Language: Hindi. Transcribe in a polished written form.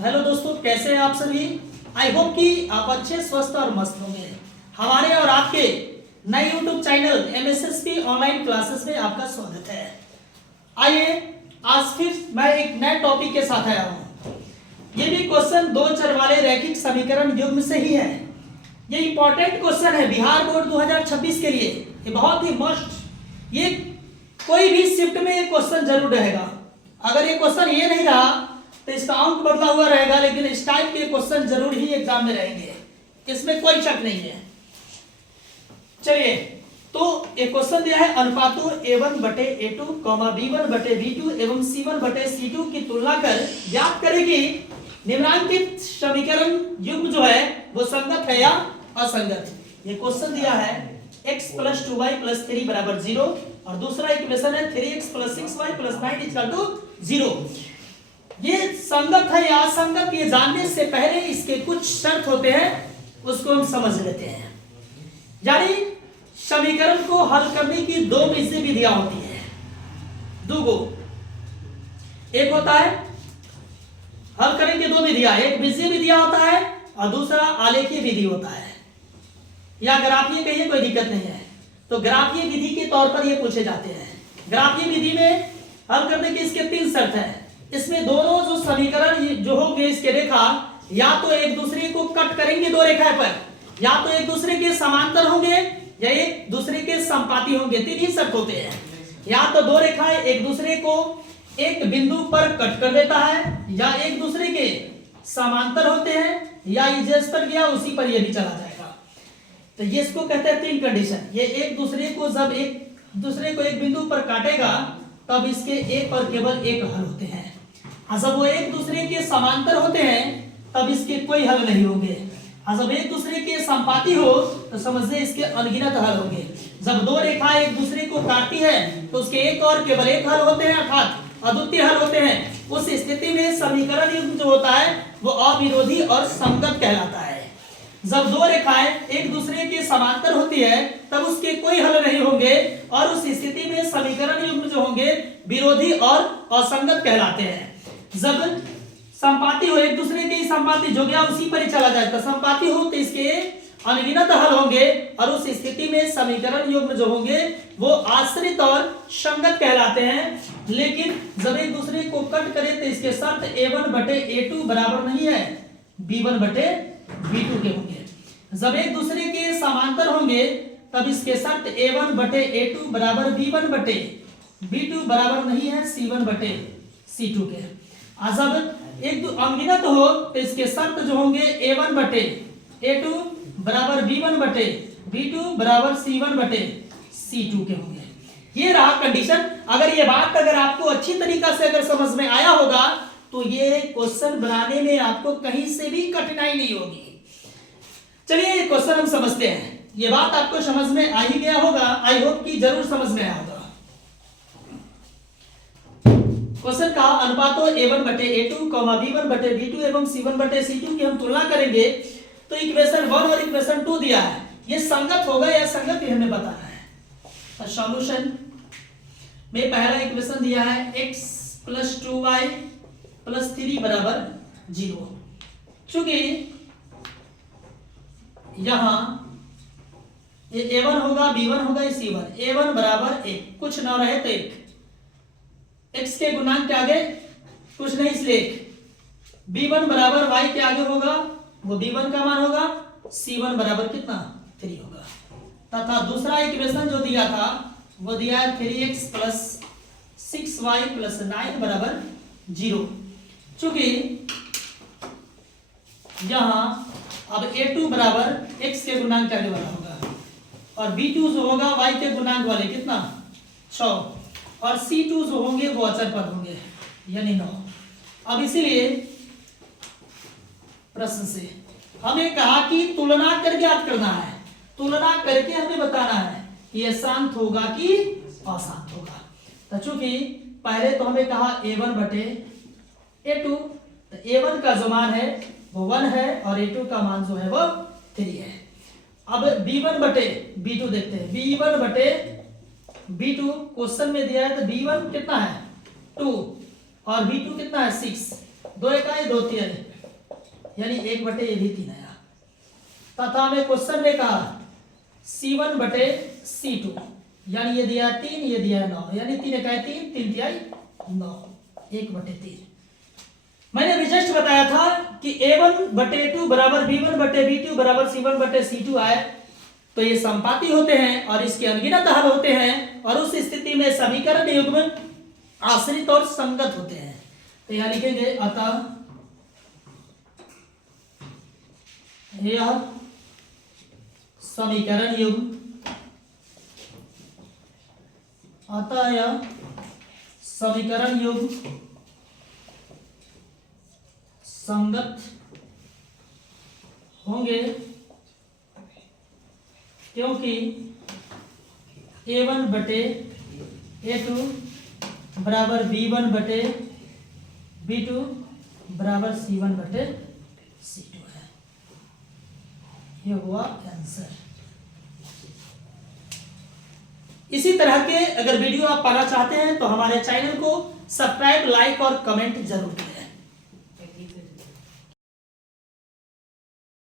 तो हेलो दोस्तों, कैसे हैं आप सभी। आई होप कि आप अच्छे स्वस्थ और मस्त होंगे। हमारे और आपके नए यूट्यूब चैनल एमएसएसपी ऑनलाइन क्लासेस में आपका स्वागत है। आइए आज फिर मैं एक नए टॉपिक के साथ आया हूँ। ये भी क्वेश्चन दो चर वाले रैखिक समीकरण युग्म से ही है। ये इंपॉर्टेंट क्वेश्चन है बिहार बोर्ड 2026 के लिए। ये बहुत ही मस्ट, ये कोई भी शिफ्ट में ये क्वेश्चन जरूर रहेगा। अगर ये क्वेश्चन ये नहीं रहा तो इसका अंक बदला हुआ रहेगा, लेकिन इस टाइप के क्वेश्चन जरूर ही एग्जाम में रहेंगे, इसमें कोई शक नहीं है। चलिए, तो एक क्वेश्चन दिया है, अनुपातों a1/a2, b1/b2 एवं c1/c2 की तुलना कर ज्ञात करें कि निम्नलिखित समीकरण युग्म जो है वो संगत है या असंगत। ये क्वेश्चन दिया है x + 2y + 3 = 0 और दूसरा इक्वेशन है 3x + 6y + 9 = 0। ये संगत है या असंगत, ये जानने से पहले इसके कुछ शर्त होते हैं, उसको हम समझ लेते हैं। यानी समीकरण को हल करने की दो विधियां होती है, दो। एक होता है हल करने की दो विधियां, एक बीजीय विधियां होता है और दूसरा आलेखीय विधि होता है, या ग्राफीय कहिए, कोई दिक्कत नहीं है। तो ग्राफीय विधि के तौर पर ये पूछे जाते हैं। ग्राफीय विधि में हल करने के इसके तीन शर्त है। इसमें दोनों जो समीकरण जो होंगे इसके रेखा या तो एक दूसरे को कट करेंगे दो रेखा पर, या तो एक दूसरे के समांतर होंगे या एक दूसरे के संपाती होंगे। तीन ही शर्त होते हैं। या तो दो रेखाएं एक दूसरे को एक बिंदु पर कट कर देता है, या एक दूसरे के समांतर होते हैं, या जिस पर गया उसी पर ये भी चला जाएगा। तो ये इसको कहते हैं तीन कंडीशन। ये एक दूसरे को जब एक दूसरे को एक बिंदु पर काटेगा तब इसके एक और केवल एक हल होते हैं, और जब वो एक दूसरे के समांतर होते हैं तब इसके कोई हल नहीं होंगे, और जब एक दूसरे के संपाती हो तो समझिए इसके अनगिनत हल होंगे। जब दो रेखा एक दूसरे को काटती है तो उसके एक और केवल एक हल होते हैं, अर्थात अद्वितीय हल होते हैं। उस स्थिति में समीकरण युग्म जो होता है वो अविरोधी और संगत कहलाता है। जब दो रेखाएं एक दूसरे के समांतर होती है तब उसके कोई हल नहीं होंगे, और उस स्थिति में समीकरण युग्म जो होंगे विरोधी और असंगत कहलाते हैं। जब संपाती हो एक दूसरे के संपाती, जो गया उसी पर ही चला जाएगा, संपाती हो तो इसके अनगिनत हल होंगे, और उस स्थिति में समीकरण युग्म जो होंगे वो आश्रित और संगत कहलाते हैं। लेकिन जब एक दूसरे को कट करे तो इसके शर्त a1/a2 बराबर नहीं है b1/b2 के होंगे। जब एक दूसरे के समांतर होंगे तब इसके शर्त a1/a2 बराबर b1/b2 बराबर नहीं है c1/c2 के। जब एक अनगिनत हो तो इसके शर्त जो होंगे a1/a2 बराबर b1/b2 बराबर c1/c2 के होंगे। ये रहा कंडीशन। अगर ये बात अगर आपको अच्छी तरीका से अगर समझ में आया होगा तो ये क्वेश्चन बनाने में आपको कहीं से भी कठिनाई नहीं होगी। चलिए ये क्वेश्चन हम समझते हैं। ये बात आपको समझ में आ ही गया होगा, आई होप कि जरूर समझ में आया होगा। क्वेश्चन का अनुपातों a1/a2, b1/b2 एवं c1/c2 की हम तुलना करेंगे। तो इक्वेशन 1 और इक्वेशन 2 दिया है, ये संगत होगा या संगत ये हमें बताना है। तो सॉल्यूशन में पहला इक्वेशन दिया है x + 2y + 3 = 0। चूंकि यहां ये a1 होगा, b1 होगा, c1, a1 बराबर 1, कुछ ना रहे तो 1, x के गुणांक के आगे कुछ नहीं इसलिए 1, b1 बराबर y के आगे होगा वो b1 का मान होगा, c1 बराबर कितना 3 होगा। तथा दूसरा इक्वेशन जो दिया था वो दिया है 3x + 6y + 9 बराबर 0। चूंकि यहां अब a2 बराबर x के गुणांक के आगे वाला होगा, और b2 जो होगा y के गुणांक वाले कितना 6, और c2 जो होंगे वो अचर पद होंगे यानी 9। अब इसीलिए प्रश्न से हमें कहा कि तुलना कर ज्ञात करना है, तुलना करके हमें बताना है कि यह शांत होगा कि अशांत होगा। तो चूंकि पहले तो हमें कहा a1/a2, तो a1 का जो मान है वो 1 है और a2 का मान जो है वो 3 है। अब b1/b2 देखते हैं। b1/b2 क्वेश्चन में दिया है तो b1 कितना है 2 और b2 कितना है 6, 2 इकाई 2 3 यानी 1 बटे ये भी 3 आया। तथा हमें क्वेश्चन में कहा C1 बटे C2, यानी ये दिया 3, ये दिया 9, यानी 3 इकाई 3, 3 तिहाई 9, 1 बटे 3। मैंने अभी जस्ट बताया था कि A1 बटे 2 बराबर B1 बटे B2 बराबर C1 बटे C2 आए तो ये संपाती होते हैं और इसके अनगिनत हल होते हैं, और उस स्थिति में समीकरण युग्म आश्रित और संगत होते हैं। तो यहां लिखेंगे अतः यह समीकरण युग्म, अतः यह समीकरण युग्म संगत होंगे क्योंकि A1 बटे A2 बराबर B1 बटे B2 बराबर C1 बटे C2 है। ये हुआ आंसर। इसी तरह के अगर वीडियो आप पाना चाहते हैं तो हमारे चैनल को सब्सक्राइब, लाइक और कमेंट जरूर करें।